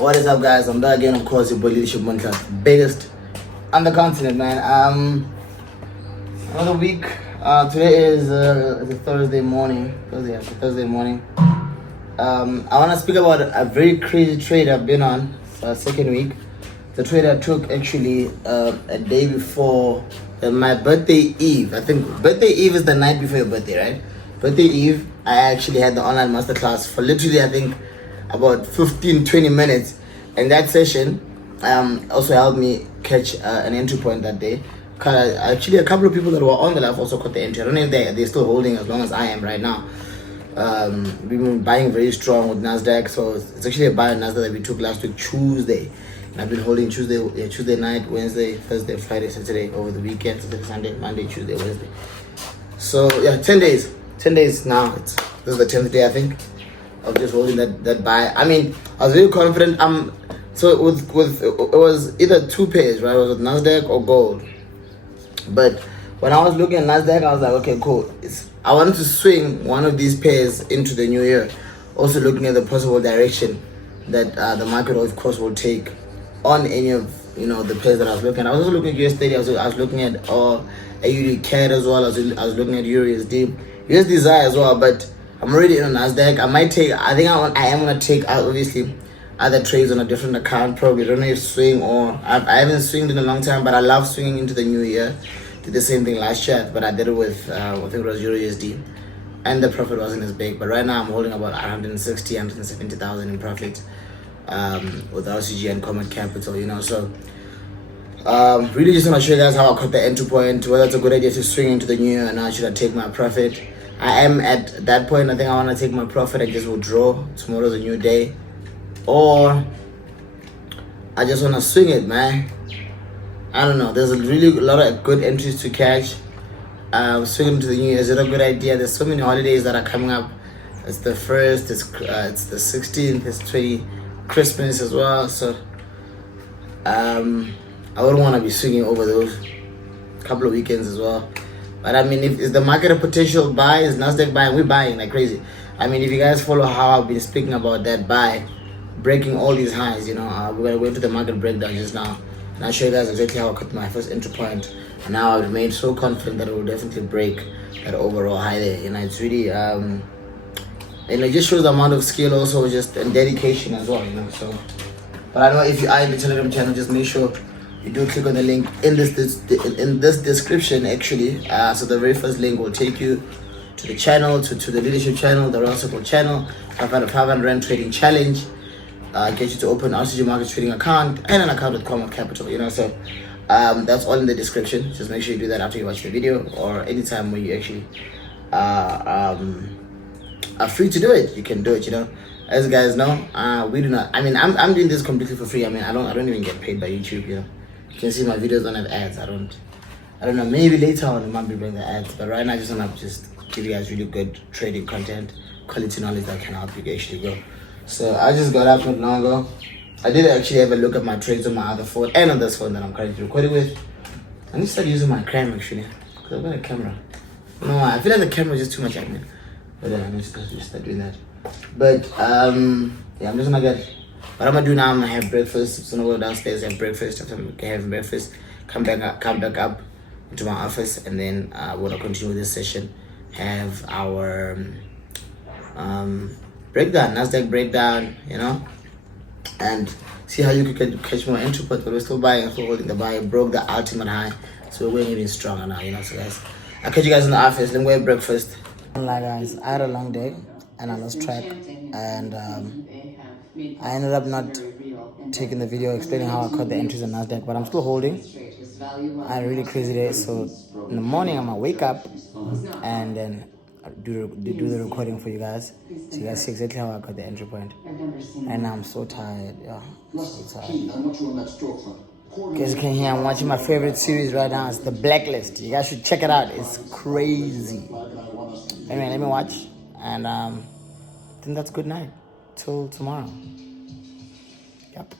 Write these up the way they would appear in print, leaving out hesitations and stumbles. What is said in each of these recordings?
What is up, guys? I'm back again, of course, your boy Leadership Montclair, biggest on the continent, man. Another week. Today is a Thursday morning. Thursday morning. I want to speak about a very crazy trade I've been on for a second week. The trade I took actually a day before my birthday eve. I think birthday eve is the night before your birthday, right? Birthday eve, I actually had the online masterclass for literally, I think, about 15-20 minutes. And that session also helped me catch an entry point that day. Actually, a couple of people that were on the live also caught the entry. I don't know if they're still holding as long as I am right now. We've been buying very strong with NASDAQ. So it's actually a buy on NASDAQ that we took last week, Tuesday. And I've been holding Tuesday night, Wednesday, Thursday, Friday, Saturday, over the weekend, Saturday, Sunday, Monday, Tuesday, Wednesday. So yeah, 10 days. 10 days now. This is the 10th day, I think, of just holding that buy. I mean, I was very confident. So it was either two pairs, right? It was with NASDAQ or gold. But when I was looking at NASDAQ, I was like, okay, cool. I wanted to swing one of these pairs into the new year. Also looking at the possible direction that the market, of course, will take on any of the pairs that I was looking at. I was also looking at USD. I was looking at AUD CAD as well. I was looking at EURUSD, USD ZAR as well. But I'm already in on NASDAQ. I am gonna take obviously other trades on a different account. Probably don't know if swing or I haven't swinged in a long time, but I love swinging into the new year. Did the same thing last year, but I did it with I think it was EURUSD, and the profit wasn't as big. But right now I'm holding about 170,000 in profit with RCG and Comet Capital. So really just want to show you guys how I caught the entry point, whether it's a good idea to swing into the new year or not. Should I take my profit? I am at that point. I think I want to take my profit and just withdraw. Tomorrow's a new day. Or I just want to swing it, man. I don't know. There's a lot of good entries to catch. Swinging into the new year, is it a good idea? There's so many holidays that are coming up. It's the 1st, it's the 16th, it's 20 Christmas as well. So I wouldn't want to be swinging over those couple of weekends as well. But I mean, is the market a potential buy? Is NASDAQ buying? We're buying like crazy. I mean, if you guys follow how I've been speaking about that buy, breaking all these highs, we're going to go into the market breakdown just now. And I'll show you guys exactly how I cut my first entry point. And now I've remained so confident that it will definitely break that overall high there. It's really, and it just shows the amount of skill also, just and dedication as well, So, but I know if you are in the Telegram channel, just make sure you do click on the link in this description actually. So the very first link will take you to the channel, to the leadership channel, the RealCircle channel, 500 Rand trading challenge. Get you to open an RCG market trading account and an account with Comet Capital. So that's all in the description. Just make sure you do that after you watch the video or anytime when you actually are free to do it. You can do it. As you guys know, we do not. I mean, I'm doing this completely for free. I mean, I don't even get paid by YouTube. You can see my videos don't have ads. I don't know. Maybe later on it might be bring the ads, but right now I just want to give you guys really good trading content, quality knowledge that can help you actually go. So I just got up not long ago. I did actually have a look at my trades on my other phone and on this phone that I'm currently recording with. I need to start using my cam actually, because I've got a camera. No, I feel like the camera is just too much admin. But I need to start doing that. But yeah, I'm just gonna get. What I'm gonna do now, I'm gonna have breakfast. So I'm gonna go downstairs, have breakfast. After having breakfast, come back up into my office, and then we'll continue with this session. Have our breakdown, NASDAQ breakdown, and see how you can catch more entry points. But we're still buying, still holding the buy. Broke the ultimate high, so we're going even stronger now. So guys, I'll catch you guys in the office. Let me go have breakfast. Like guys, I had a long day and I lost track, and I ended up not taking the video explaining how I caught the entries on NASDAQ, but I'm still holding. I had a really crazy day, so in the morning I'm gonna wake up and then do the recording for you guys, so you guys see exactly how I got the entry point. And I'm so tired, so tired. Guys, you can hear I'm watching my favorite series right now. It's The Blacklist. You guys should check it out. It's crazy. Anyway, let me watch, and I think that's good night till tomorrow. Yep.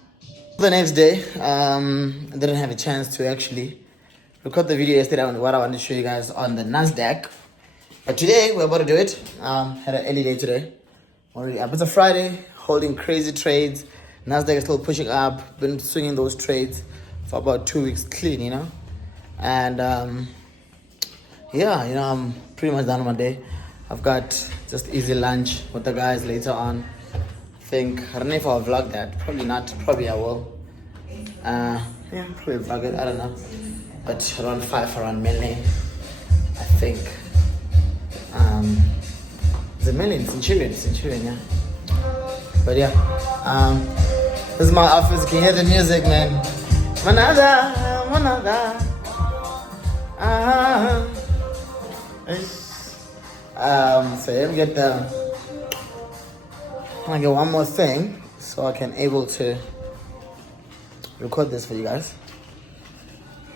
The next day, I didn't have a chance to actually record the video yesterday on what I wanted to show you guys on the NASDAQ. But today, we're about to do it. Had an early day today. Already up. It's a Friday, holding crazy trades. NASDAQ is still pushing up. Been swinging those trades for about 2 weeks clean, you know. And yeah, you know, I'm pretty much done with my day. I've got just easy lunch with the guys later on. I don't know if I'll vlog that. Probably not. Probably I will. Yeah, probably vlog it. I don't know. But around 5, around Milne, I think. It's a million, Centurion, yeah. But yeah, this is my office. You can hear the music, man. Manada. So let me get I'm gonna get one more thing so I can able to record this for you guys.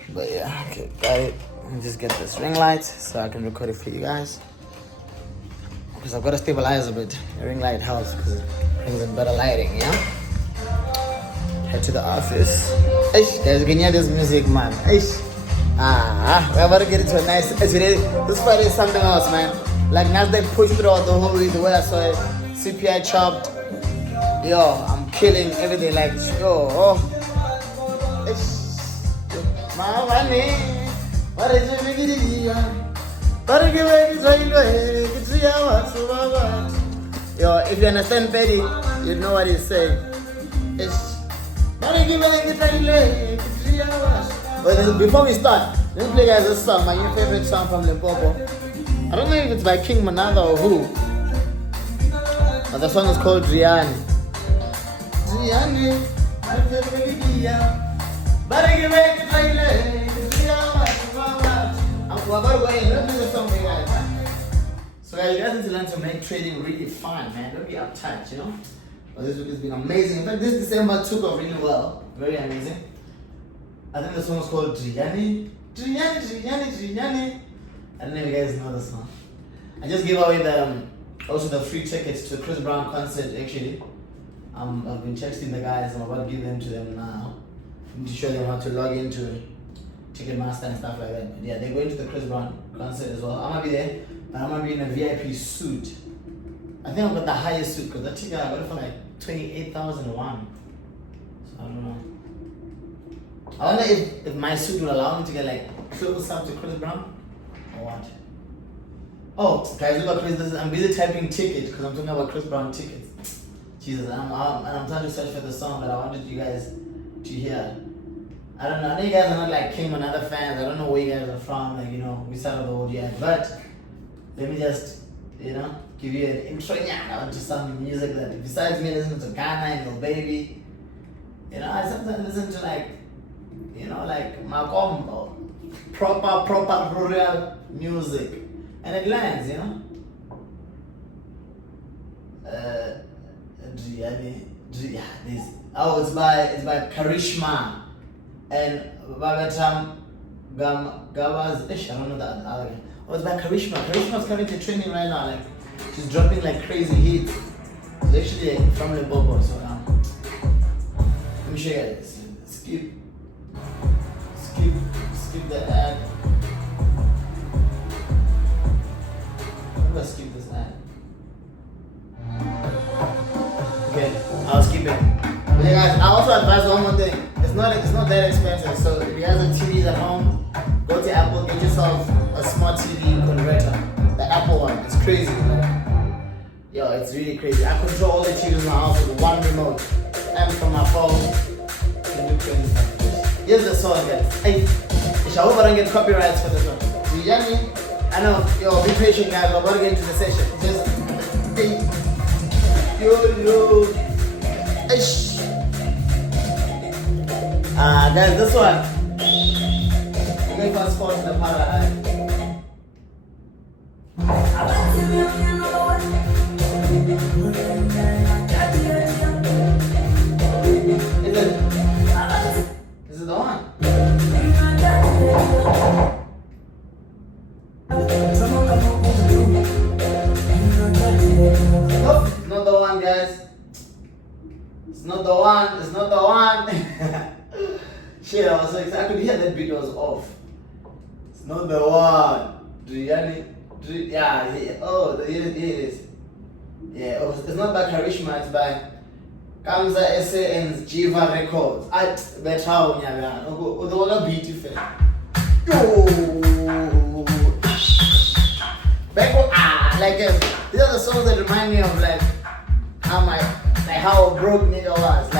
But yeah, okay, got it. Let me just get this ring light so I can record it for you guys. Because I've got to stabilize a bit. The ring light helps because it brings in better lighting, yeah? Head to the office. Ish, guys, you can hear this music, man. Ish. We're about to get into a nice. This Friday is something else, man. Like NASDAQ pushed throughout the whole week, the way I saw it. CPI chopped. Yo, I'm killing everything. Like, yo, Ish. My money. What is it? Yo, if you understand Petty, you know what he's saying. But before we start, let me play guys this song, my new favorite song from Limpopo. I don't know if it's by King Manada or who, but the song is called Riani. We're about to go in. Let's do the song for you guys. So guys, you guys need to learn to make trading really fun, man. Don't be uptight, you know. But this week has been amazing. In fact, this December took off really well. Very amazing. I think the song is called Driani. I don't know if you guys know the song. I just gave away also the free tickets to the Chris Brown concert actually. I've been texting the guys. I'm about to give them to them now. I need to show them how to log into Ticketmaster and stuff like that. But yeah, they're going to the Chris Brown concert as well. I'm gonna be there, but I'm gonna be in a VIP suit. I think I've got the highest suit because the ticket I got it for like 28,001. So I don't know. I wonder if my suit will allow me to get like close up to Chris Brown or what. Oh, guys, look at Chris. I'm busy typing ticket because I'm talking about Chris Brown tickets. Jesus, I'm trying to search for the song that I wanted you guys to hear. I don't know. I know you guys are not like King and other fans. I don't know where you guys are from. Like, you know, we started the whole year. But let me just, you know, give you an intro to some music that besides me listening to Ghana and Lil Baby, you know, I sometimes listen to like, you know, like Macombo, proper rural music. And it lands, you know. It's by Karishma. And Bagatam Gavaz, I don't know that other guy. Oh, it's by Karishma. Karishma's coming to training right now. Like, she's dropping like crazy hits. She's actually like, from Limpopo. So let me show you guys. Skip the ad. I'm gonna skip this ad. Okay, I'll skip it. But yeah, guys, I also advise one more thing. It's not that expensive. So if you guys have TVs at home, go to Apple, get yourself a smart TV converter. The Apple one, it's crazy. Yo, it's really crazy. I control all the TVs in my house with one remote. And from my phone, can do crazy stuff. Here's the song, guys. Hey, I hope I don't get copyrights for this one. Do you hear me? I know, yo, be patient, guys. We're about to get into the session. Just, hey, yo. Ish. Guys, this one. I'm going to fast forward to the part I had. Is it the one? Nope, it's not the one, guys. It's not the one. It's not the one. Shit, I was so excited. I could hear that beat was off. It's not the one. Yeah. Oh, here it is. Yeah, it's not by Karishma. It's by Kamza SAN's Jiva Records. That's how Nyaga. The one beautiful. Yo. Back like these are the songs that remind me of like how a broke nigga was.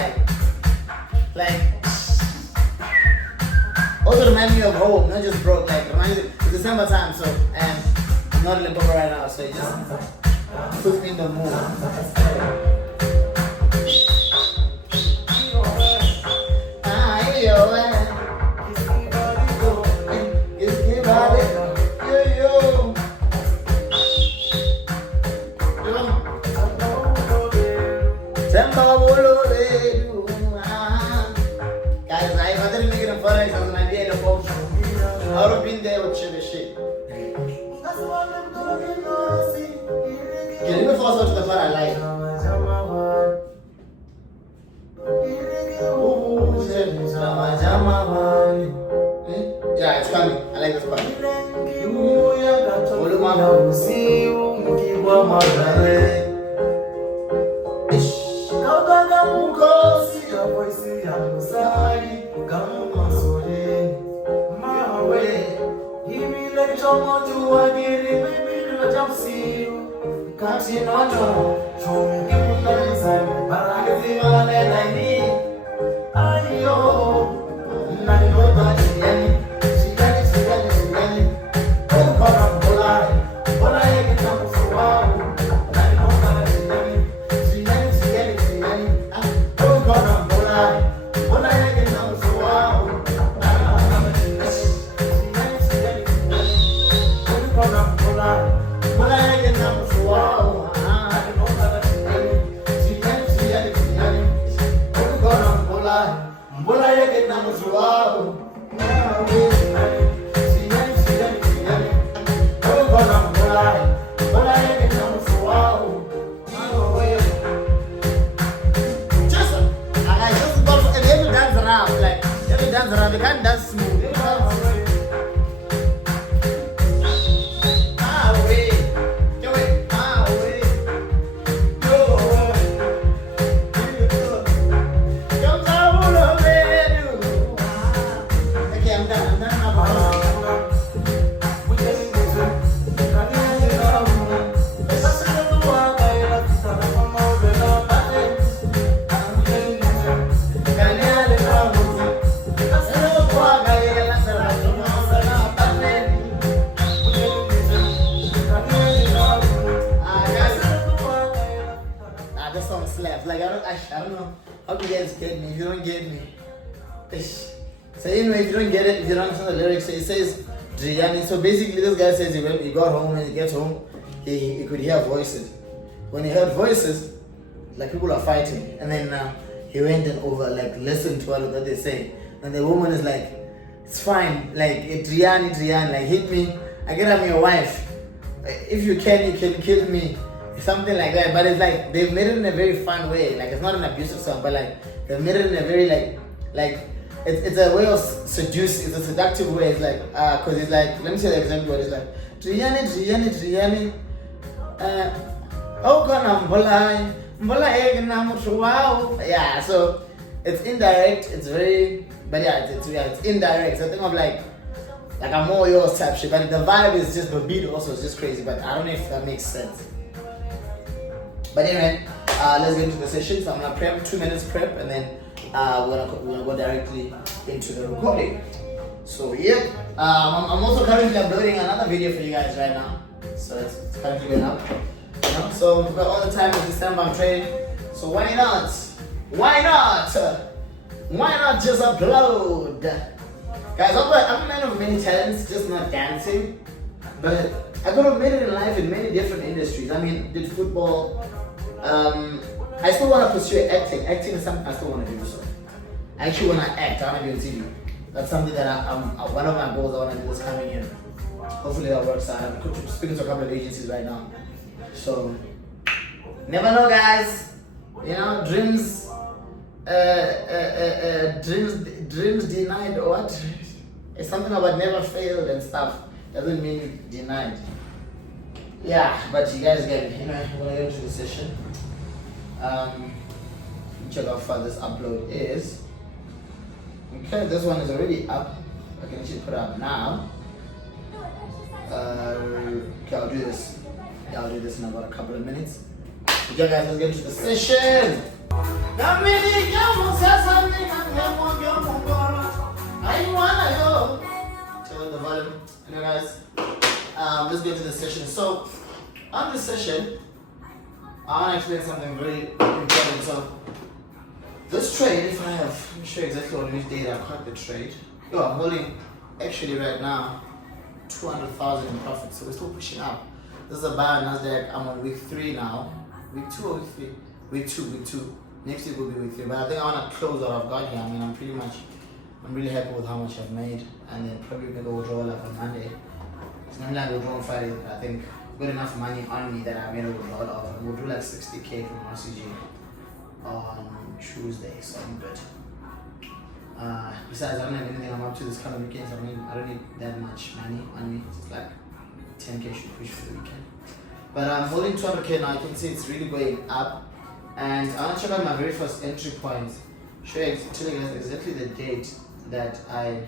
Like also remind me of home, not just broke. Like reminds me it's December time, so and I'm not in the right now, so it just puts me in the mood. Guys, I didn't make it in Forex as an idea in a box. I would have been there with shit. Can you force out to the part I like? Yeah, it's coming. I like this part. They can't dance smooth. Like I don't know how you guys get me. If you don't get me, so anyway, if you don't get it, if you don't understand the lyrics, so it says Driani. So basically, this guy says he got home and he gets home, he could hear voices. When he heard voices, like people are fighting, and then he went and listened to all that they say, and the woman is like, it's fine, like Driani, like hit me. I get I'm your wife. If you can kill me. Something like that, but it's like they've made it in a very fun way. Like it's not an abusive song, but like they've made it in a very like it's a way of seduce. It's a seductive way. It's like cause it's like, let me say the example. What it's like Driani. Oh God, wow. Yeah, so it's indirect. It's very, but yeah, it's indirect. So think of like a more yours type shit. But the vibe is just the beat also is just crazy. But I don't know if that makes sense. But anyway, let's get into the session. So I'm gonna prep 2 minutes prep, and then we're gonna go directly into the recording. So yeah, I'm also currently uploading another video for you guys right now. So it's currently going up. So we've got all the time in December. I'm trading. So why not? Why not just upload? Guys, I'm a man of many talents, just not dancing. But I could have made it in life in many different industries. I mean, did football. I still want to pursue acting. Acting is something I still want to do. So I actually want to act. I want to be on TV. That's something that one of my goals I want to do this coming year. Hopefully that works out. I'm speaking to a couple of agencies right now. So never know, guys. You know, dreams denied or what? It's something about never failed and stuff. Doesn't mean denied. Yeah, but you guys get it. You know, I'm gonna get into the session. check how far this upload is. Okay, this one is already up. I can actually put it up now. Okay, I'll do this. Yeah, I'll do this in about a couple of minutes. Okay guys, let's get into the session. Turn on the volume. Anyway guys, let's get into the session. So, on this session, I want to explain something very important. So, this trade, if I have, let me show you exactly on which date I caught the trade. Yo, I'm holding, actually right now, 200,000 in profit, so we're still pushing up. This is a buy on NASDAQ. I'm on week 3 now. Week 2 or week 3? Week 2. Next week will be week 3. But I think I want to close what I've got here. I mean, I'm really happy with how much I've made. And then probably make a withdrawal like on Monday. It's not like withdrawal on Friday. I think I've got enough money on me that I made a withdrawal of. We'll do like 60K from RCG on Tuesday, so I'm good. Besides, I don't have anything I'm up to this kind of weekend, so I don't need that much money on me. It's like 10K should push for the weekend. But I'm holding 200K now. You can see it's really going up. And I want to check out my very first entry point. Show you, tell you guys exactly the date that I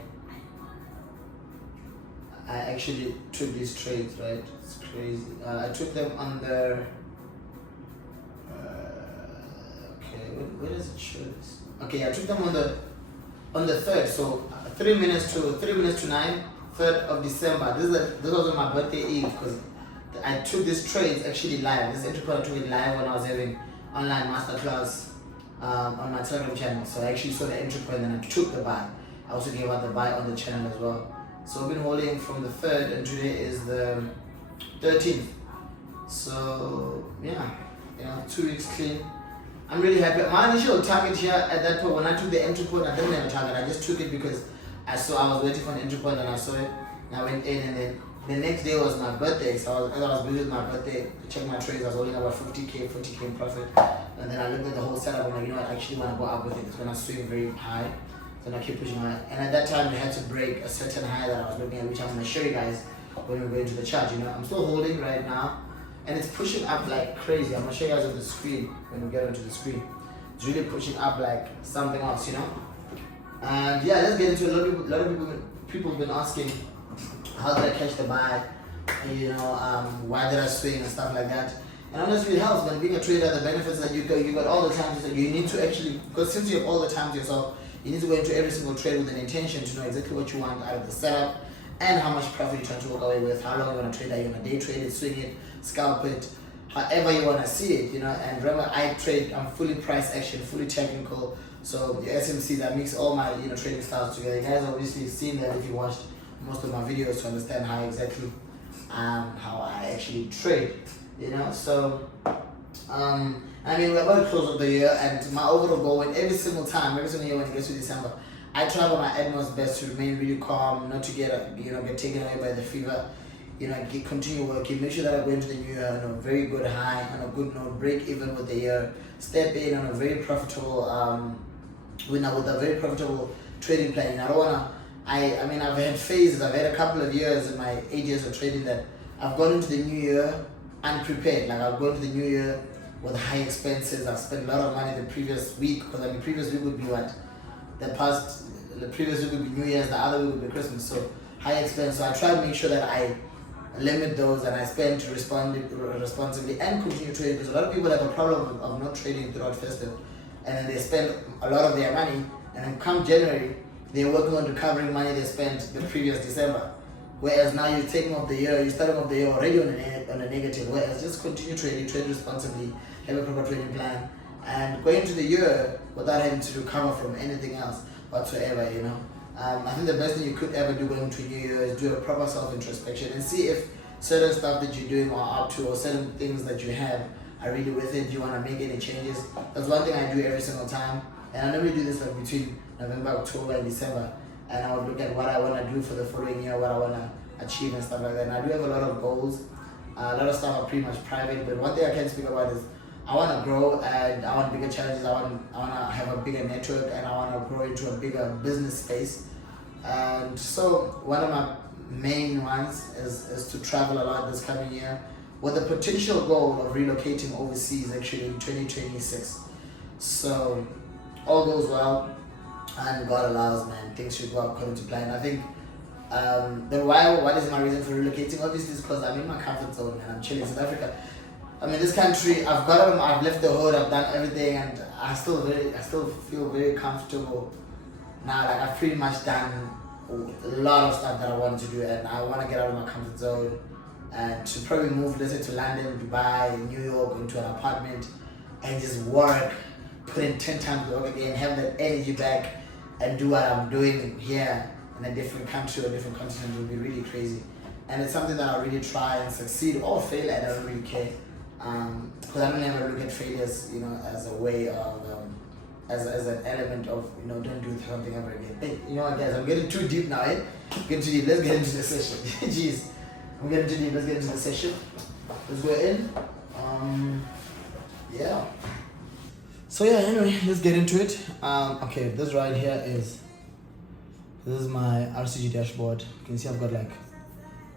actually took these trades, right? It's crazy. I took them on the okay, where does it show this? Okay, I took them on the 3rd, so 3 minutes to 9, 3rd of December. This was on my birthday eve, because I took these trades actually live. This entry point I took it live when I was having online masterclass on my Telegram channel. So I actually saw the entry point and I took the buy. I also gave out the buy on the channel as well. So I've been holding from the 3rd and today is the 13th. So yeah, 2 weeks clean. I'm really happy. My initial target here at that point, when I took the entry point, I didn't have a target. I just took it because I was waiting for an entry point and I saw it. And I went in, and then the next day was my birthday. So as I was busy with my birthday, to check my trades, I was holding about 50K, 40K in profit. And then I looked at the whole setup and I'm like, I actually want to go up with it. It's going to swing very high. So I keep pushing high. And at that time, we had to break a certain high that I was looking at, which I'm going to show you guys when we go into the chart. I'm still holding right now. And it's pushing up like crazy. I'm going to show you guys on the screen when we get onto the screen. It's really pushing up like something else, And yeah, let's get into it. A lot of people have been asking, how did I catch the buy? Why did I swing and stuff like that? And honestly, it helps. When being a trader, the benefits that you got all the time. So you need to actually, because since you have all the time to yourself, you need to go into every single trade with an intention to know exactly what you want out of the setup and how much profit you're trying to walk away with, how long you want to trade. Are you going to day trade it, swing it, scalp it, however you want to see it, And remember, I'm fully price action, fully technical. So the SMC that makes all my trading styles together. You guys obviously seen that if you watched most of my videos to understand how exactly how I actually trade. So we're about to close up the year, and my overall goal every single year when it gets to December, I try by my utmost best to remain really calm, not to get taken away by the fever. Continue working, make sure that I go into the new year on a very good high, on a good note, break even with the year, step in on a very profitable with a very profitable trading plan. I don't wanna I've had phases, I've had a couple of years in my 8 years of trading that I've gone into the new year unprepared. Like I've gone into the new year with high expenses. I've spent a lot of money the previous week, because the previous week would be the previous week would be New Year's, the other week would be Christmas. So high expense. So I try to make sure that I limit those and I spend responsibly and continue trading, because a lot of people have a problem of not trading throughout festive, and then they spend a lot of their money, and then come January they're working on recovering money they spent the previous December. Whereas now you're starting off the year already on a negative. Whereas just continue trading, trade responsibly, have a proper trading plan, and go into the year without having to recover from anything else whatsoever. I think the best thing you could ever do going into a new year is do a proper self-introspection and see if certain stuff that you're doing or up to, or certain things that you have, are really with it. Do you want to make any changes? That's one thing I do every single time. And I normally do this between November, October, and December. And I would look at what I want to do for the following year, what I want to achieve and stuff like that. And I do have a lot of goals. A lot of stuff are pretty much private. But one thing I can speak about is I want to grow, and I want bigger challenges. I want to have a bigger network, and I want to grow into a bigger business space. And so one of my main ones is to travel a lot this coming year, with the potential goal of relocating overseas actually in 2026. So all goes well, and God allows, man, things should go according to plan. I think what is my reason for relocating? Obviously, is because I'm in my comfort zone and I'm chilling in South Africa. I mean, this country, I've left the hood, I've done everything, and I still feel very comfortable now. Like, I've pretty much done a lot of stuff that I wanted to do, and I want to get out of my comfort zone and to probably move, let's say, to London, Dubai, New York, into an apartment and just work, put in 10 times the work again, have that energy back, and do what I'm doing here in a different country or different continent would be really crazy. And it's something that I really try and succeed or fail at. I don't really care, because I don't ever look at failures, as a way of as an element of, don't do something ever again. Hey, you know what, guys, I'm getting too deep now. Getting too deep. Let's get into the session. Jeez, I'm getting too deep. Let's get into the session. Let's go in. Yeah. So yeah, anyway, let's get into it. Okay, this right here is my RCG dashboard. You can see I've got like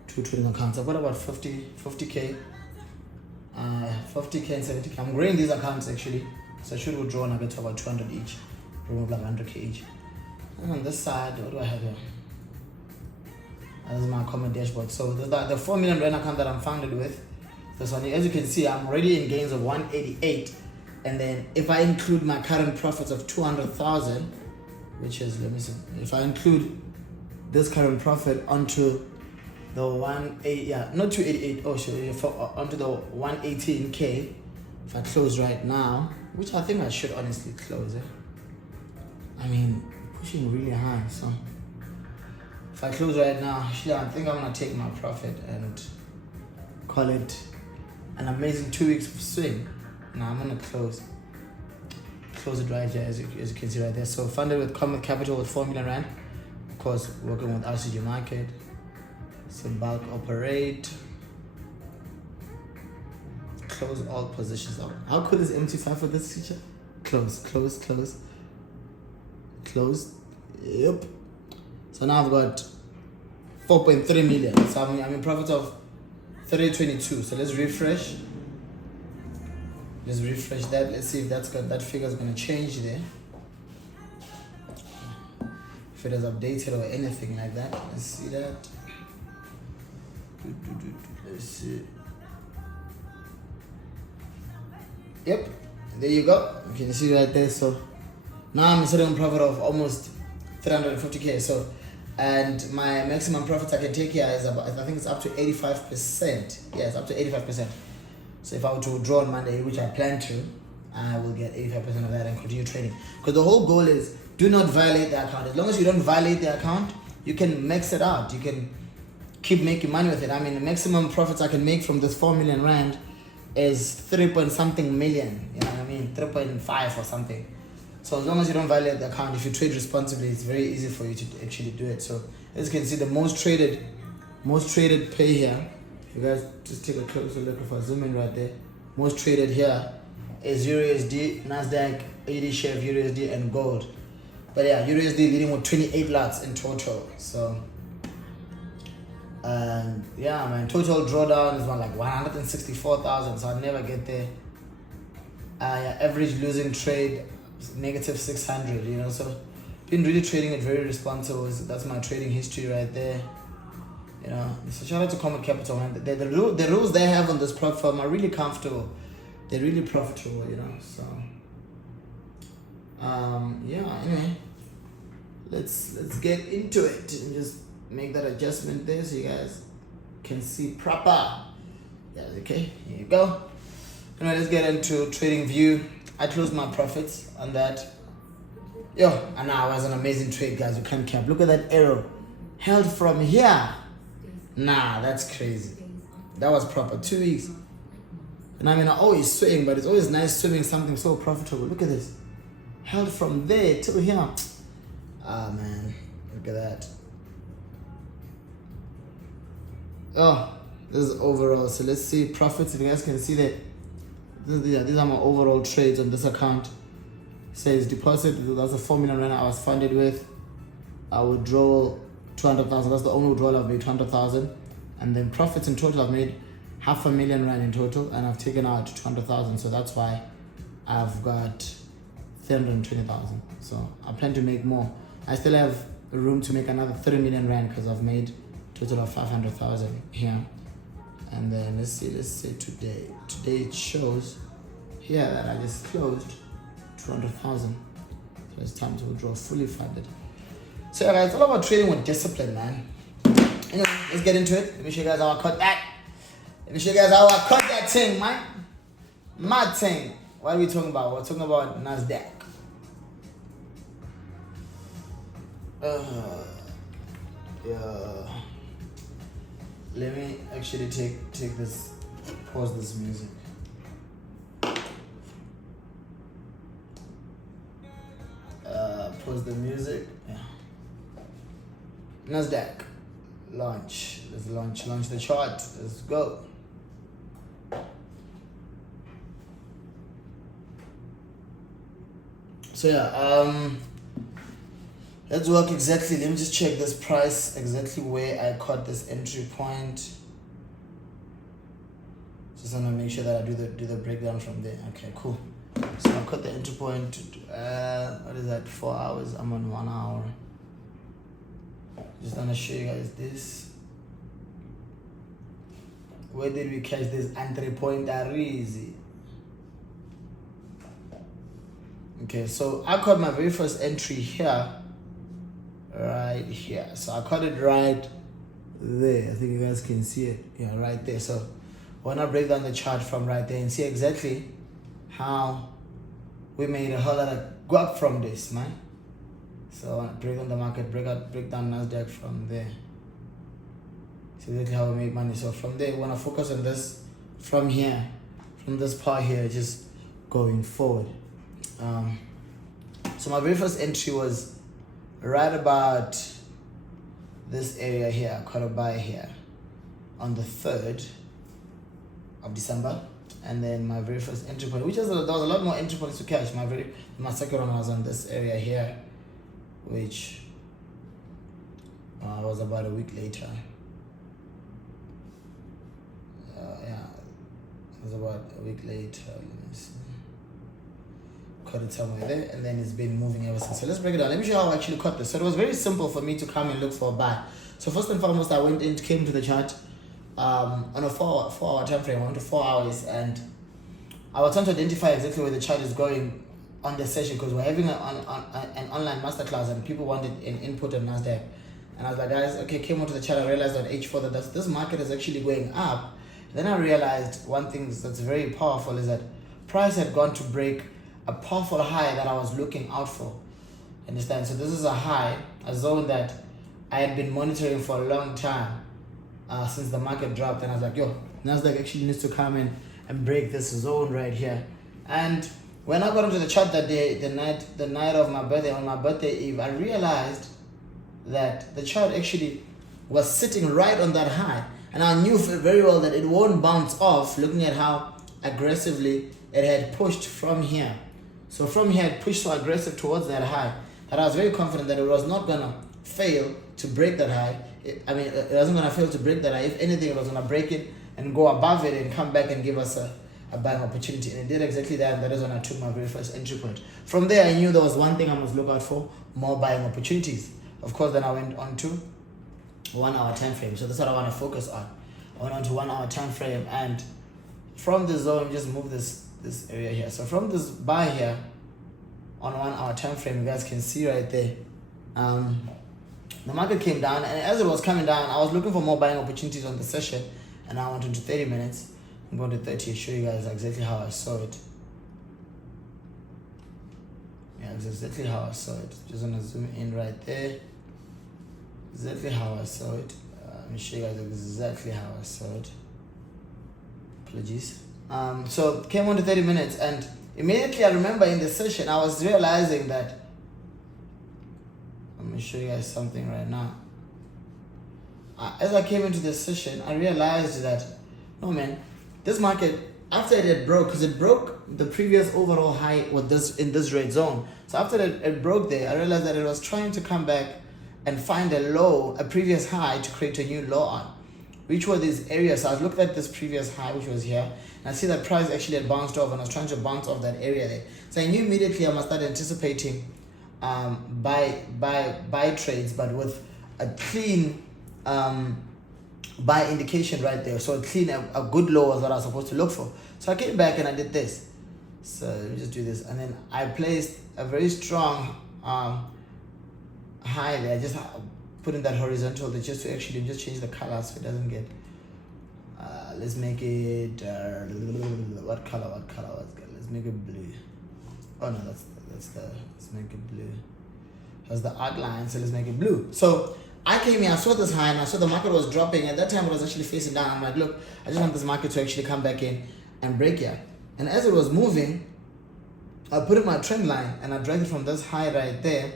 2 trading accounts. I've got about 50k, 50k and 70k. I'm growing these accounts actually, so I should withdraw and I get to about 200 each, remove like 100k each. And on this side, what do I have here? This is my Comet dashboard. So the 4 million rand account that I'm funded with. This one, as you can see, I'm already in gains of 188. And then if I include my current profits of 200,000, which is, let me see, if I include this current profit onto the 288, onto the 118k, if I close right now, which I think I should honestly close it. I mean, pushing really high, so if I close right now, actually I think I'm gonna take my profit and call it an amazing 2 weeks swing. Now I'm gonna close it right here, as you can see right there. So funded with Comet Capital with 4 million rand, of course working with RCG Market. So bulk operate, close all positions out. How cool is MT5 for this feature? Close. Yep. So now I've got 4.3 million. So I'm in profit of 322. So let's refresh. Let's refresh that. Let's see if that figure is going to change there. If it is updated or anything like that. Let's see that. Let's see. Yep. There you go. You can see right there. So now I'm sitting on profit of almost 350k. So, and my maximum profit I can take here is about, I think it's up to 85%. Yeah, it's up to 85%. So if I were to withdraw on Monday, which I plan to, I will get 85% of that and continue trading. Because the whole goal is, do not violate the account. As long as you don't violate the account, you can max it out. You can keep making money with it. I mean, the maximum profits I can make from this 4 million rand is 3 point something million. You know what I mean? 3.5 or something. So as long as you don't violate the account, if you trade responsibly, it's very easy for you to actually do it. So as you can see, the most traded pay here, if you guys just take a closer look, if I zoom in right there, most traded here is EURUSD, NASDAQ, 80 share of EURUSD, and gold. But yeah, EURUSD leading with 28 lots in total. So, and yeah, man, total drawdown is like 164,000. So I'll never get there. Yeah, average losing trade negative 600. So been really trading it very responsible. That's my trading history right there. So shout out to Comet Capital, man. The rules they have on this platform are really comfortable. They're really profitable, So, yeah. Anyway, let's get into it and just make that adjustment there so you guys can see proper. Yeah, okay. Here you go. Anyway, let's get into trading view. I closed my profits on that. And now it was an amazing trade, guys. You can't cap. Look at that arrow held from here. Nah, that's crazy. That was proper 2 weeks. And I mean, I always swing, but it's always nice swimming something so profitable. Look at this. Held from there to here. Ah, man. Look at that. Oh, this is overall. So let's see profits. If you guys can see that. These are my overall trades on this account. It says deposit. That's the 4 million rand I was funded with. I withdrawal 200,000. That's the only withdrawal I've made, 200,000. And then profits in total, I've made 500,000 rand in total, and I've taken out 200,000. So that's why I've got 320,000. So I plan to make more. I still have room to make another 3 million rand because I've made a total of 500,000 here. And then let's say today it shows here that I just closed 200,000. So it's time to withdraw fully funded. So yeah, guys, it's all about trading with discipline, man. Anyway, let's get into it. Let me show you guys how I cut that. Let me show you guys how I cut that thing, man. My thing. What are we talking about? We're talking about NASDAQ. Yeah. Let me actually take this, pause this music. Pause the music. Yeah. NASDAQ. Launch. Let's launch the chart. Let's go. So yeah, let's work exactly. Let me just check this price exactly where I caught this entry point. Just want to make sure that I do the breakdown from there. Okay, cool. So I caught the entry point. What is that? 4 hours. I'm on 1 hour. Just want to show you guys this. Where did we catch this entry point? Easy. Okay, so I caught my very first entry here, right here. So I caught it right there. I think you guys can see it. Yeah, right there. So when I break down the chart from right there and see exactly how we made a whole lot of guap from this, man. So I break down the market, break down NASDAQ from there. See exactly how we made money. So from there, we want to focus on this from here, from this part here, just going forward. So my very first entry was right about this area here. I caught a buy here on the 3rd of December, and then my very first entry point, there was a lot more entry points to catch. My second one was on this area here, which was about a week later. Yeah, it was about a week later. Let me see. Caught it somewhere there, and then it's been moving ever since. So let's break it down. Let me show you how I actually caught this. So it was very simple for me to come and look for a buy. So first and foremost, I went in, came to the chart on a 4 hour time frame. I went to 4 hours, and I was trying to identify exactly where the chart is going on the session, because we're having an online masterclass and people wanted an input on NASDAQ. And I was like, guys, okay, came onto the chart. I realized on H4 that this market is actually going up. Then I realized one thing that's very powerful is that price had gone to break a powerful high that I was looking out for. Understand? So this is a high, a zone that I had been monitoring for a long time since the market dropped. And I was like, yo, NASDAQ actually needs to come in and break this zone right here. And when I got into the chart that day, the night of my birthday, on my birthday eve, I realized that the chart actually was sitting right on that high. And I knew very well that it won't bounce off, looking at how aggressively it had pushed from here. So from here, it pushed so aggressive towards that high that I was very confident that it was not going to fail to break that high. It wasn't going to fail to break that high. If anything, it was going to break it and go above it and come back and give us a buying opportunity. And it did exactly that, and that is when I took my very first entry point. From there, I knew there was one thing I must look out for, more buying opportunities. Of course, then I went on to 1 hour time frame. So that's what I want to focus on. I went on to 1 hour time frame, and from the zone, just move this area here. So from this buy here on 1 hour time frame, you guys can see right there, the market came down, and as it was coming down, I was looking for more buying opportunities on the session, and I went into 30 minutes. I'm going to 30 to show you guys exactly how I saw it. Yeah, that's exactly how I saw it. Just gonna zoom in right there. Exactly how I saw it. Let me show you guys exactly how I saw it. Apologies. So came on to 30 minutes, and immediately I remember in the session I was realizing that, let me show you guys something right now. As I came into this session, I realized that, no man, this market, after it had broke, because it broke the previous overall high with this in this red zone. So after it broke there, I realized that it was trying to come back and find a low, a previous high, to create a new low on, which were these areas. So I looked at this previous high, which was here, and I see that price actually had bounced off, and I was trying to bounce off that area there. So I knew immediately I must start anticipating buy trades, but with a clean buy indication right there. So a good low was what I was supposed to look for. So I came back and I did this. So let me just do this, and then I placed a very strong high there. I just put in that horizontal there just to actually just change the color so it doesn't get. Let's make it what color? Let's make it blue. Oh no, that's the. Let's make it blue. That's the outline. So let's make it blue. So I came here, I saw this high, and I saw the market was dropping. At that time, it was actually facing down. I'm like, look, I just want this market to actually come back in and break here. And as it was moving, I put in my trend line and I dragged it from this high right there.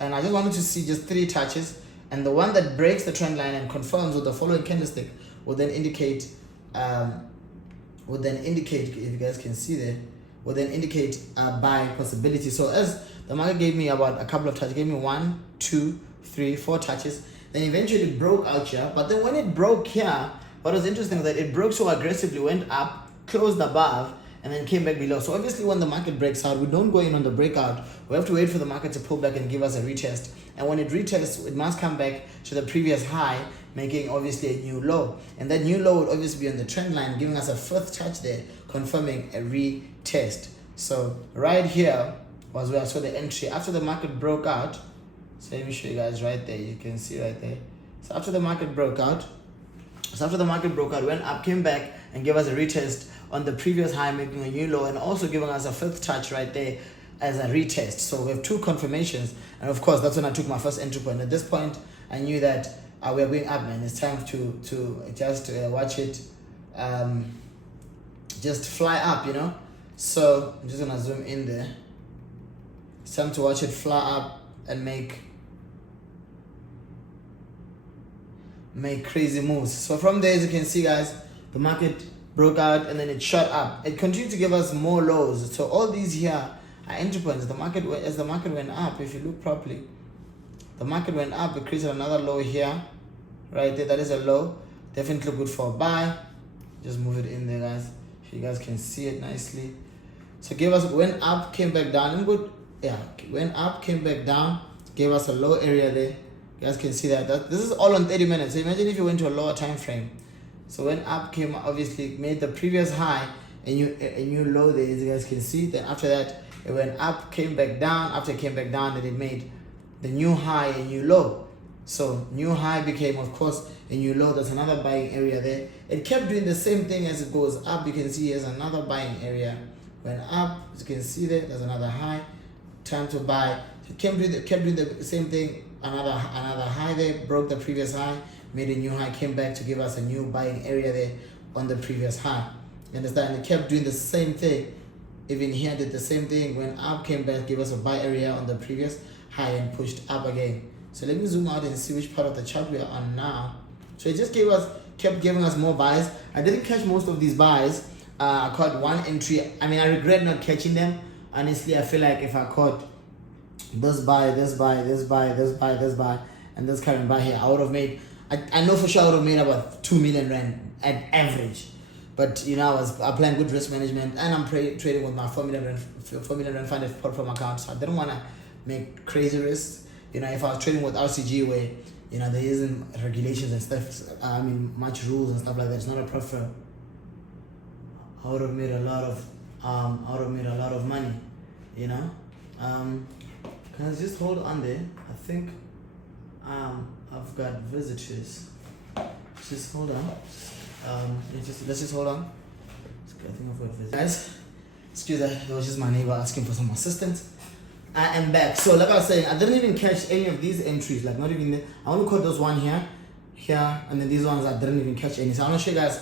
And I just wanted to see just 3 touches. And the one that breaks the trend line and confirms with the following candlestick will then indicate, if you guys can see there, will then indicate a buy possibility. So as the market gave me about a couple of touches, gave me 1, 2, 3, 4 touches, then eventually it broke out here. But then when it broke here, what was interesting was that it broke so aggressively, went up, closed above, and then came back below. So obviously when the market breaks out, we don't go in on the breakout. We have to wait for the market to pull back and give us a retest. And when it retests, it must come back to the previous high, making obviously a new low. And that new low would obviously be on the trend line, giving us a 5th touch there, confirming a retest. So right here was where I saw the entry after the market broke out. So let me show you guys right there. You can see right there. So after the market broke out, went up, came back, and gave us a retest on the previous high, making a new low, and also giving us a 5th touch right there as a retest. So we have 2 confirmations, and of course that's when I took my first entry point. At this point, I knew that we are going up, man. It's time to just watch it, just fly up, you know. So I'm just gonna zoom in there. It's time to watch it fly up and make crazy moves. So from there, as you can see, guys, the market broke out and then it shot up. It continued to give us more lows. So all these here are entry points. As the market went up, if you look properly, the market went up. It created another low here, right there. That is a low. Definitely good for a buy. Just move it in there, guys. If you guys can see it nicely. So went up, came back down. Went up, came back down, gave us a low area there. You guys can see that. This is all on 30 minutes. So imagine if you went to a lower time frame. So went up, came obviously made the previous high, a new low there, as you guys can see. Then after that, it went up, came back down. After it came back down, then it made the new high, a new low. So new high became, of course, a new low. That's another buying area there. It kept doing the same thing as it goes up. You can see here's another buying area. Went up, as you can see there's another high. Time to buy. It kept doing the same thing. Another high there, broke the previous high, made a new high, came back to give us a new buying area there on the previous high. You understand? It kept doing the same thing. Even here did the same thing. Went up, came back, gave us a buy area on the previous high and pushed up again. So let me zoom out and see which part of the chart we are on now. So it just kept giving us more buys. I didn't catch most of these buys. I caught one entry. I mean, I regret not catching them. Honestly, I feel like if I caught this buy, this buy, this buy, this buy, this buy, and this current buy here, I would have made, I know for sure I would have made about 2 million rand at average. But you know, I was applying good risk management, and I'm trading with my 4 million rand funded portfolio account, so I didn't want to make crazy risks. You know, if I was trading with RCG where, you know, there isn't regulations and stuff, I mean, much rules and stuff like that, it's not a profit, I would have made a lot of money, you know. Guys, just hold on there. I think I've got visitors. Just hold on. Let's just hold on. I think I've got visitors. Guys, excuse that. It was just my neighbor asking for some assistance. I am back. So like I was saying, I didn't even catch any of these entries. Like not even. I only caught those one here, and then these ones I didn't even catch any. So I want to show you guys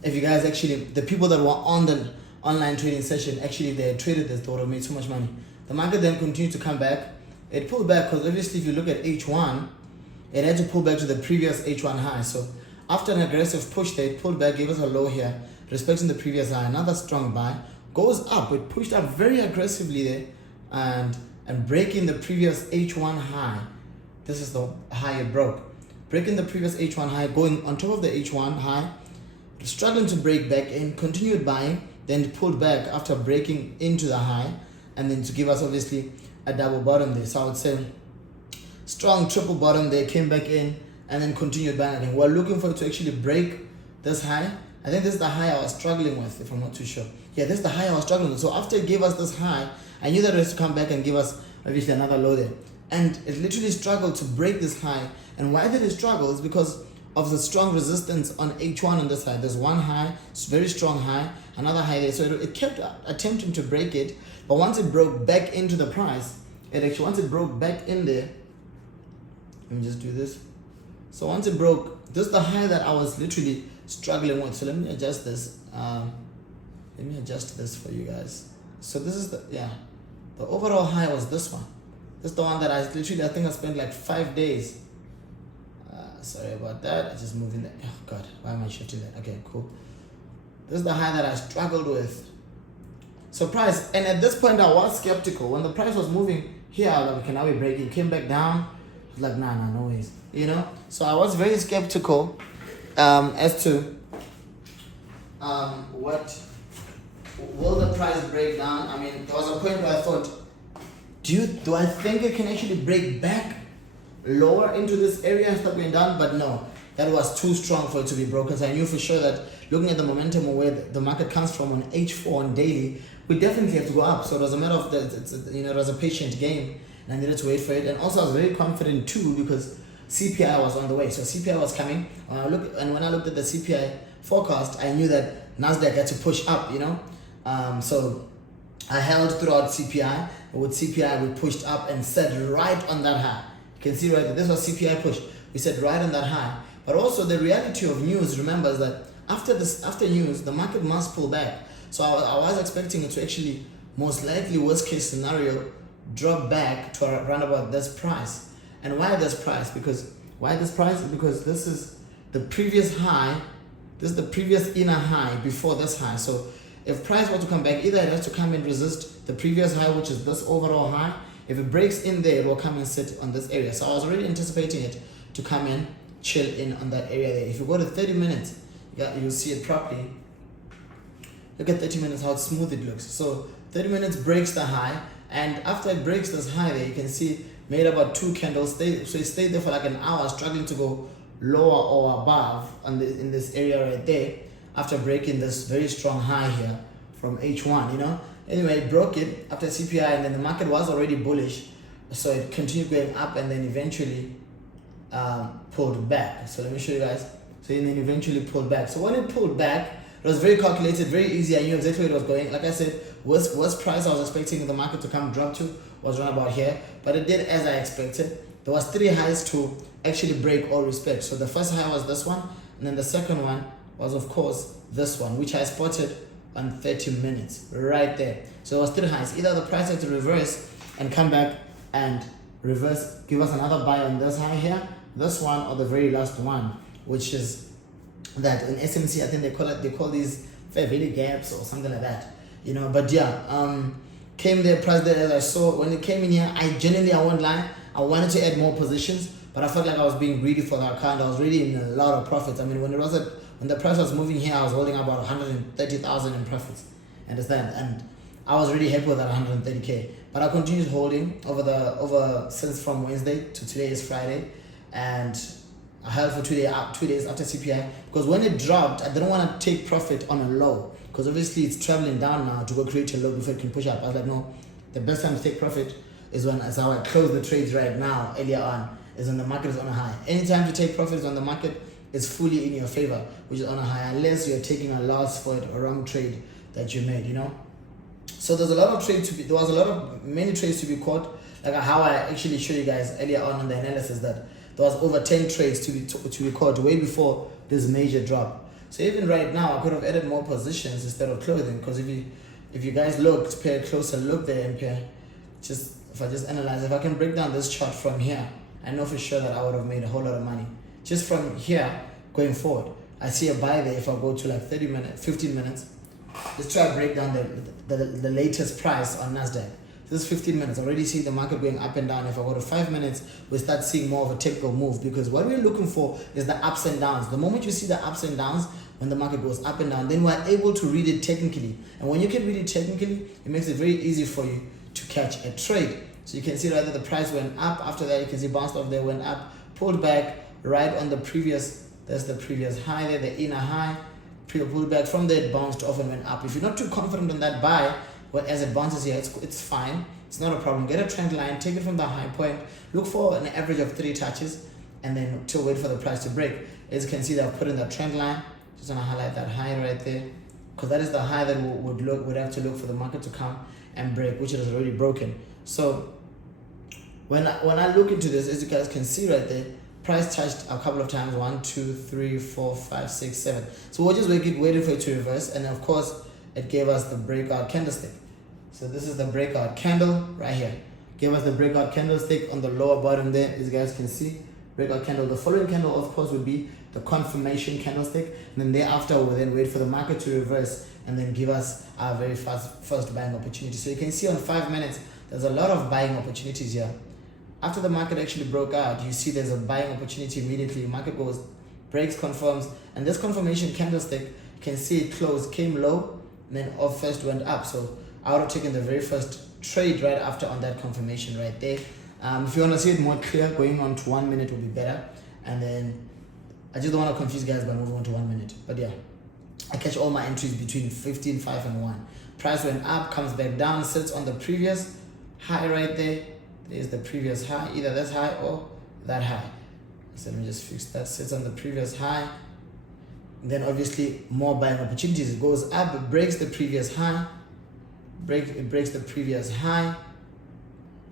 if you guys actually, the people that were on the online trading session, actually they traded this, they would have made so much money. The market then continued to come back. It pulled back because obviously if you look at H1, it had to pull back to the previous H1 high. So after an aggressive push there, it pulled back, gave us a low here, respecting the previous high. Another strong buy, goes up. It pushed up very aggressively there and breaking the previous H1 high. This is the high it broke. breaking the previous H1 high, going on top of the H1 high, struggling to break back in, continued buying, then pulled back after breaking into the high, and then to give us obviously a double bottom there. So I would say strong triple bottom there, came back in, and then continued buying again. We're looking for it to actually break this high. I think this is the high I was struggling with, if I'm not too sure. Yeah, this is the high I was struggling with. So after it gave us this high, I knew that it was to come back and give us obviously another low there. And it literally struggled to break this high. And why did it struggle? Is because of the strong resistance on H1 on this side. There's one high, it's very strong high, another high there. So it kept attempting to break it. But once it broke back into the price, once it broke back in there, let me just do this. So once it broke, this is the high that I was literally struggling with. So let me adjust this. Let me adjust this for you guys. So this is the overall high was this one. This is the one that I think I spent like 5 days. Sorry about that. I just moved in there. Oh God, why am I shifting that? Okay, cool. This is the high that I struggled with. So price, and at this point I was skeptical. When the price was moving here, I was like, okay, now we're breaking. Came back down. I was like, nah, no ways. You know? So I was very skeptical as to what will the price break down. I mean, there was a point where I thought, do I think it can actually break back lower into this area and start going down? But no, that was too strong for it to be broken. So I knew for sure that looking at the momentum of where the market comes from on H4 on daily, we definitely have to go up. So it was a matter of it was a patient game, and I needed to wait for it. And also I was very confident too because CPI was on the way. So CPI was coming. When I looked at the CPI forecast, I knew that NASDAQ had to push up. So I held throughout CPI. With CPI, we pushed up and set right on that high. You can see right there, this was CPI push. We set right on that high. But also the reality of news, remember, is that after news, the market must pull back. So I was expecting it to actually, most likely, worst case scenario, drop back to around about this price. And why this price? Because this is the previous high. This is the previous inner high before this high. So if price were to come back, either it has to come and resist the previous high, which is this overall high. If it breaks in there, it will come and sit on this area. So I was already anticipating it to come in, chill in on that area there. If you go to 30 minutes, you'll see it properly. Look at 30 minutes, how smooth it looks. So 30 minutes breaks the high, and after it breaks this high there, you can see made about 2 candles. So it stayed there for like an hour, struggling to go lower or above in this area right there, after breaking this very strong high here from H1, Anyway, it broke it after CPI, and then the market was already bullish. So it continued going up and then eventually pulled back. So let me show you guys. So and then eventually pulled back. So when it pulled back, it was very calculated, very easy. I knew exactly where it was going. Like I said, worst price I was expecting the market to come drop to was around about here. But it did as I expected. There was 3 highs to actually break all respect. So the first high was this one, and then the second one was of course this one, which I spotted on 30 minutes right there. So it was 3 highs. Either the price had to reverse and come back and reverse, give us another buy on this high here, this one, or the very last one, which is that in SMC, I think they call these fair value gaps or something like that, But yeah, came there, price there as I saw when it came in here. I won't lie, I wanted to add more positions, but I felt like I was being greedy for the account. I was really in a lot of profits. I mean, when the price was moving here, I was holding about 130,000 in profits. Understand? And I was really happy with that 130k. But I continued holding since from Wednesday to today is Friday, and I held for 2 days after CPI, because when it dropped, I didn't want to take profit on a low, because obviously it's traveling down now to go create a low before it can push up. I was like, no, the best time to take profit is how I close the trades right now, earlier on, is when the market is on a high. Anytime to take profits on the market is fully in your favor, which is on a high, unless you're taking a loss for it, a wrong trade that you made, So there's a lot of many trades to be caught, like how I actually showed you guys earlier on in the analysis that there was over 10 trades to be caught way before this major drop. So even right now, I could have added more positions instead of closing, because if you guys pay a closer look there, and if I just analyze, if I can break down this chart from here, I know for sure that I would have made a whole lot of money. Just from here going forward, I see a buy there. If I go to like 15 minutes, let's try to break down the latest price on NASDAQ. This is 15 minutes. I already see the market going up and down. If I go to 5 minutes, we start seeing more of a technical move, because what we're looking for is the ups and downs. The moment you see the ups and downs, when the market goes up and down, then we're able to read it technically. And when you can read it technically, it makes it very easy for you to catch a trade. So you can see right there the price went up. After that, you can see bounced off there, went up, pulled back right on the previous, that's the previous high there, the inner high, pulled back from there, it bounced off and went up. If you're not too confident on that buy, well, as it bounces here, it's fine. It's not a problem. Get a trend line, take it from the high point, look for an average of 3 touches, and then to wait for the price to break. As you can see, I've put in the trend line. Just want to highlight that high right there, because that is the high that would have to look for the market to come and break, which it has already broken. So when I look into this, as you guys can see right there, price touched a couple of times, 1, 2, 3, 4, 5, 6, 7. So we're just waiting for it to reverse, and of course it gave us the breakout candlestick. So this is the breakout candle right here. Gave us the breakout candlestick on the lower bottom there, as you guys can see. Breakout candle. The following candle, of course, would be the confirmation candlestick, and then thereafter we'll then wait for the market to reverse and then give us our very first buying opportunity. So you can see on 5 minutes, there's a lot of buying opportunities here. After the market actually broke out, you see there's a buying opportunity immediately. Market goes, breaks, confirms, and this confirmation candlestick, you can see it closed, came low, and then off first went up. So I would have taken the very first trade right after on that confirmation right there. If you want to see it more clear, going on to 1 minute will be better. And then I just don't want to confuse guys by moving on to 1 minute. But yeah, I catch all my entries between 15, 5, and 1. Price went up, comes back down, sits on the previous high right there. There's the previous high, either that high or that high. So let me just fix that. Sits on the previous high. And then obviously more buying opportunities. It goes up, it breaks the previous high. It breaks the previous high.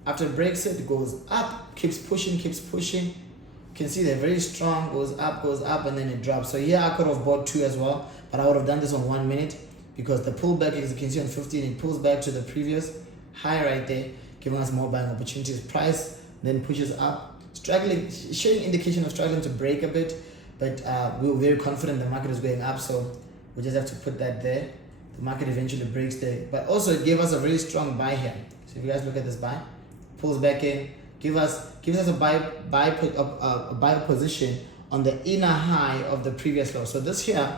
After it breaks it, it goes up, keeps pushing. You can see they're very strong, goes up, and then it drops. So here I could have bought 2 as well, but I would have done this on 1 minute, because the pullback, as you can see on 15, it pulls back to the previous high right there, giving us more buying opportunities. Price then pushes up, struggling, showing indication of struggling to break a bit, but we were very confident the market is going up, so we just have to put that there. The market eventually breaks there, but also it gave us a really strong buy here. So if you guys look at this buy, pulls back in, gives us a buy position on the inner high of the previous low. So this here,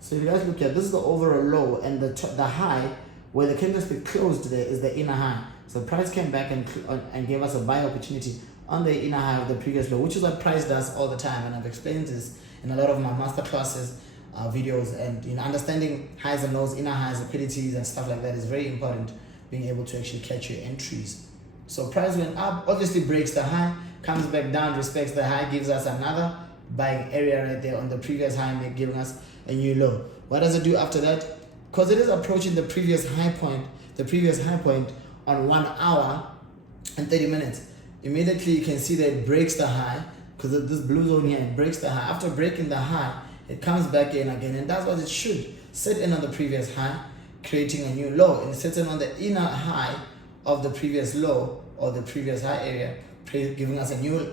so if you guys look at this, is the overall low, and the high where the candlestick closed there is the inner high. So price came back and gave us a buy opportunity on the inner high of the previous low, which is what price does all the time, and I've explained this in a lot of my master classes videos. And understanding highs and lows, inner highs, liquidities, and stuff like that is very important, being able to actually catch your entries. So price went up, obviously breaks the high, comes back down, respects the high, gives us another buying area right there on the previous high, and giving us a new low. What does it do after that? Because it is approaching the previous high point on 1 hour and 30 minutes. Immediately you can see that it breaks the high, because of this blue zone here, it breaks the high. After breaking the high, it comes back in again, and that's what it should. Sit in on the previous high, creating a new low, and sits in on the inner high of the previous low or the previous high area, giving us a new,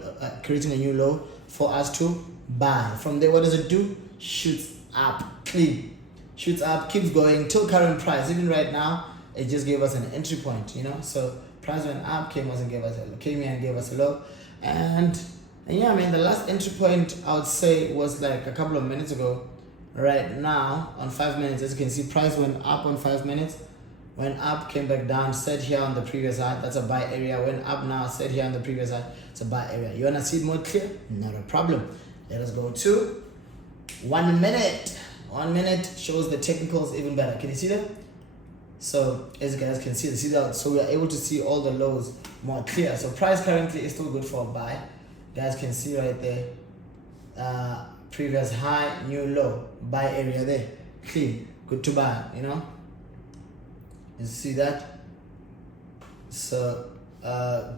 creating a new low for us to buy. From there, what does it do? Shoots up, clean, shoots up, keeps going till current price. Even right now, it just gave us an entry point, So price went up, came here and gave us a low, and yeah, man, the last entry point I would say was like a couple of minutes ago. Right now, on 5 minutes, as you can see, price went up on 5 minutes. Went up, came back down, sat here on the previous high, that's a buy area. Went up now, sat here on the previous high, it's a buy area. You wanna see it more clear? Not a problem. Let us go to 1 minute. 1 minute shows the technicals even better. Can you see that? So as you guys can see that, so we are able to see all the lows more clear. So price currently is still good for a buy. You guys can see right there, previous high, new low, buy area there, clean, good to buy, You see that? So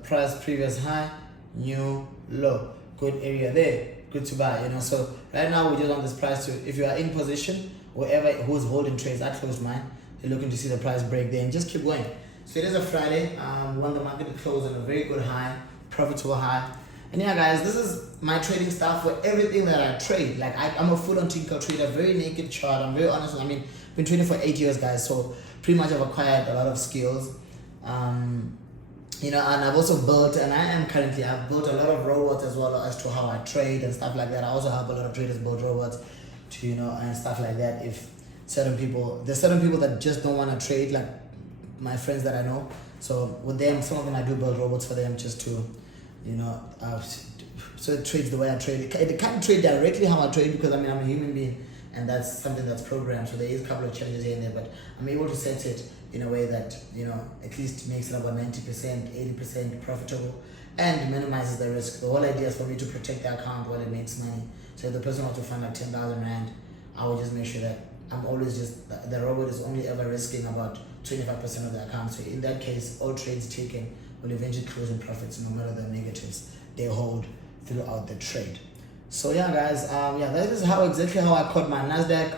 price previous high, new low, good area there, good to buy, So right now we just want this price to, if you are in position, whoever who's holding trades, I closed mine, they're looking to see the price break there and just keep going. So it is a Friday, we want the market to close on a very good high, profitable high. And yeah, guys, this is my trading style for everything that I trade. Like I'm a full-on technical trader, very naked chart. I'm very honest. I've been trading for 8 years, guys. So pretty much I've acquired a lot of skills. You know, and I've also built, and I've built a lot of robots as well as to how I trade and stuff like that. I also help a lot of traders build robots to, you know, and stuff like that. If there's certain people that just don't want to trade, like my friends that I know. So with them, some of them I do build robots for them just to, you know, so it trades the way I trade. It can't trade directly how I trade because I'm a human being, and that's something that's programmed. So there is a couple of challenges here and there, but I'm able to set it in a way that, you know, at least makes it about 90%, 80% profitable and minimizes the risk. The whole idea is for me to protect the account while it makes money. So if the person wants to fund like 10,000 Rand, I will just make sure that I'm always the robot is only ever risking about 25% of the account. So in that case, all trades taken will eventually close in profits no matter the negatives they hold throughout the trade. So yeah, guys, that is exactly how I caught my NASDAQ.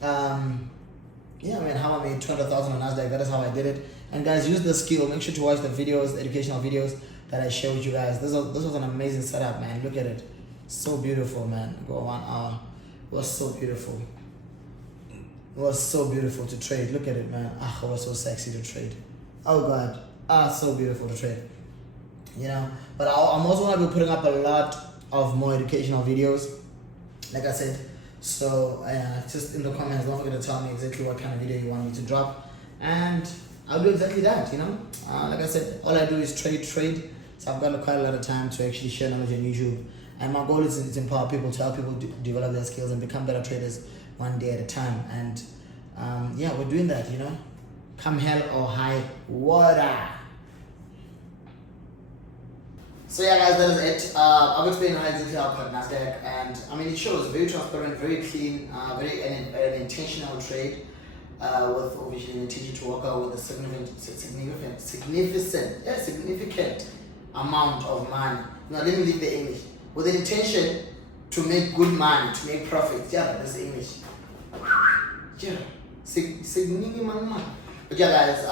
How I made 200,000 on NASDAQ. That is how I did it. And guys, use the skill. Make sure to watch the videos, the educational videos that I share with you guys. This was an amazing setup, man. Look at it. So beautiful, man. Go 1 hour. It was so beautiful. It was so beautiful to trade. Look at it, man. It was so sexy to trade. Oh God. So beautiful to trade. You know, but I'm also going to be putting up a lot of more educational videos, like I said. So just in the comments, don't forget to tell me exactly what kind of video you want me to drop, and I'll do exactly that. You know, like I said, all I do is trade. So I've got quite a lot of time to actually share knowledge on YouTube, and my goal is to empower people, to help people develop their skills and become better traders one day at a time. And we're doing that. You know, come hell or high water. So yeah, guys, that is it. I've explained exactly how I caught NASDAQ, and it shows very transparent, very clean, an intentional trade with obviously an intention to work out with a significant amount of money. Now let me leave the English. With an intention to make good money, to make profit. Yeah, that's the English. Yeah, significant money. But yeah, guys,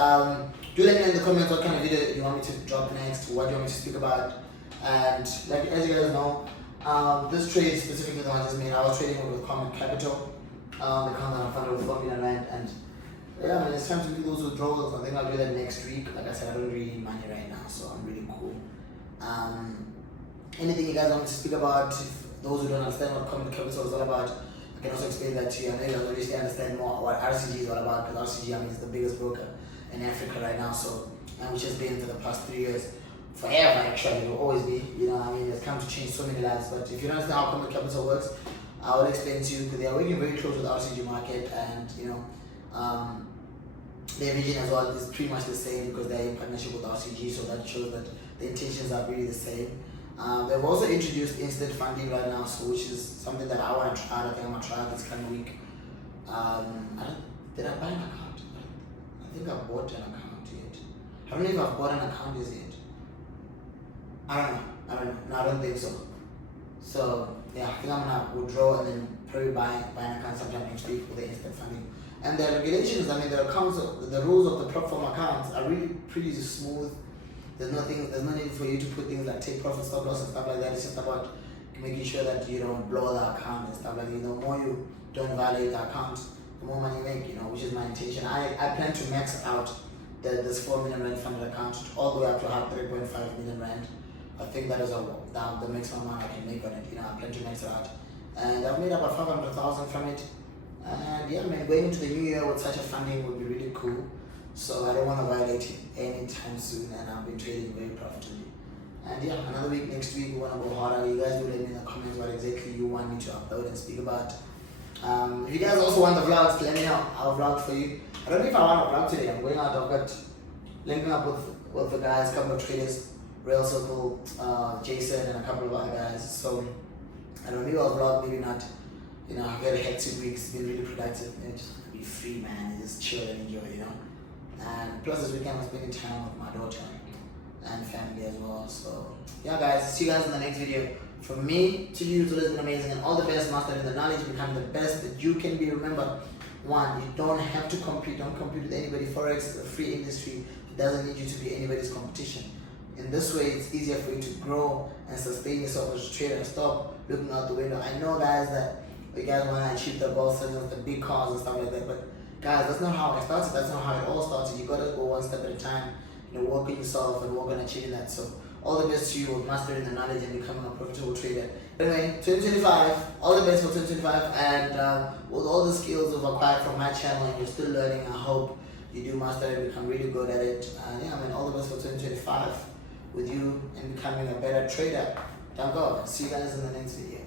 do let me know in the comments what kind of video you want me to drop next, what you want me to speak about. And like as you guys know, this trade specifically the one I just made, I was trading with Comet Capital, the account that I'm funded with 4 million Rand, and it's time to do those withdrawals. I think I'll do that next week. Like I said, I don't really need money right now, so I'm really cool. Anything you guys want me to speak about, if those who don't understand what Comet Capital is all about, I can also explain that to you. I know you guys obviously understand more what RCG is all about, because RCG is the biggest broker in Africa right now, so, and which has been for the past 3 years. Forever, actually, it will always be. It's come to change so many lives. But if you don't understand how Comet Capital works, I will explain to you, because they are working very close with the RCG market, and their vision as well is pretty much the same, because they're in partnership with RCG, so that shows that the intentions are really the same. They've also introduced instant funding right now, so which is something that I want to try. I think I'm gonna try this coming week. Did I buy an account? I think I bought an account yet. I don't know if I've bought an account yet. I don't know. No, I don't think so. So yeah, I think I'm gonna withdraw and then probably buy an account sometime next week for the instant funding. And the regulations, the accounts, the rules of the platform accounts are really pretty smooth. There's no need for you to put things like take profit, stop loss and stuff like that. It's just about making sure that you don't blow the account and stuff like that. The more you don't violate the account, the more money you make, which is my intention. I plan to max out this 4 million Rand funded account all the way up to 3.5 million Rand. I think that is the maximum amount I can make on it. I plan to max it out. And I've made about 500,000 from it. And yeah, going into the new year with such a funding would be really cool. So I don't want to violate it anytime soon, and I've been trading very profitably. And yeah, another week, next week, we want to go harder. You guys do let me in the comments what exactly you want me to upload and speak about. If you guys also want the vlogs, let me know. I'll vlog for you. I don't know if I want to vlog today. I'm going out. I've got linking up with the guys, a couple of traders, RealCircle, Jason, and a couple of other guys. So I don't know, maybe I'll vlog, maybe not. I've had a hectic week. It's been really productive. Just want to be free, man. Just chill and enjoy, And plus this weekend I'm spending time with my daughter and family as well. So yeah, guys, see you guys in the next video. From me to you, it's always been amazing, and all the best. Mastering the knowledge, become the best that you can be. Remember, one, you don't have to compete. Don't compete with anybody. Forex is a free industry. It doesn't need you to be anybody's competition. In this way, it's easier for you to grow and sustain yourself as a trader and stop looking out the window. I know, guys, that you guys want to achieve the goals, the big cars and stuff like that, but guys, that's not how it started. That's not how it all started. You gotta go one step at a time. work on yourself and work on achieving that. So all the best to you with mastering the knowledge and becoming a profitable trader. Anyway, 2025, all the best for 2025, and with all the skills you've acquired from my channel and you're still learning, I hope you do master it and become really good at it. Yeah, man, all the best for 2025 with you and becoming a better trader. Don't go. See you guys in the next video.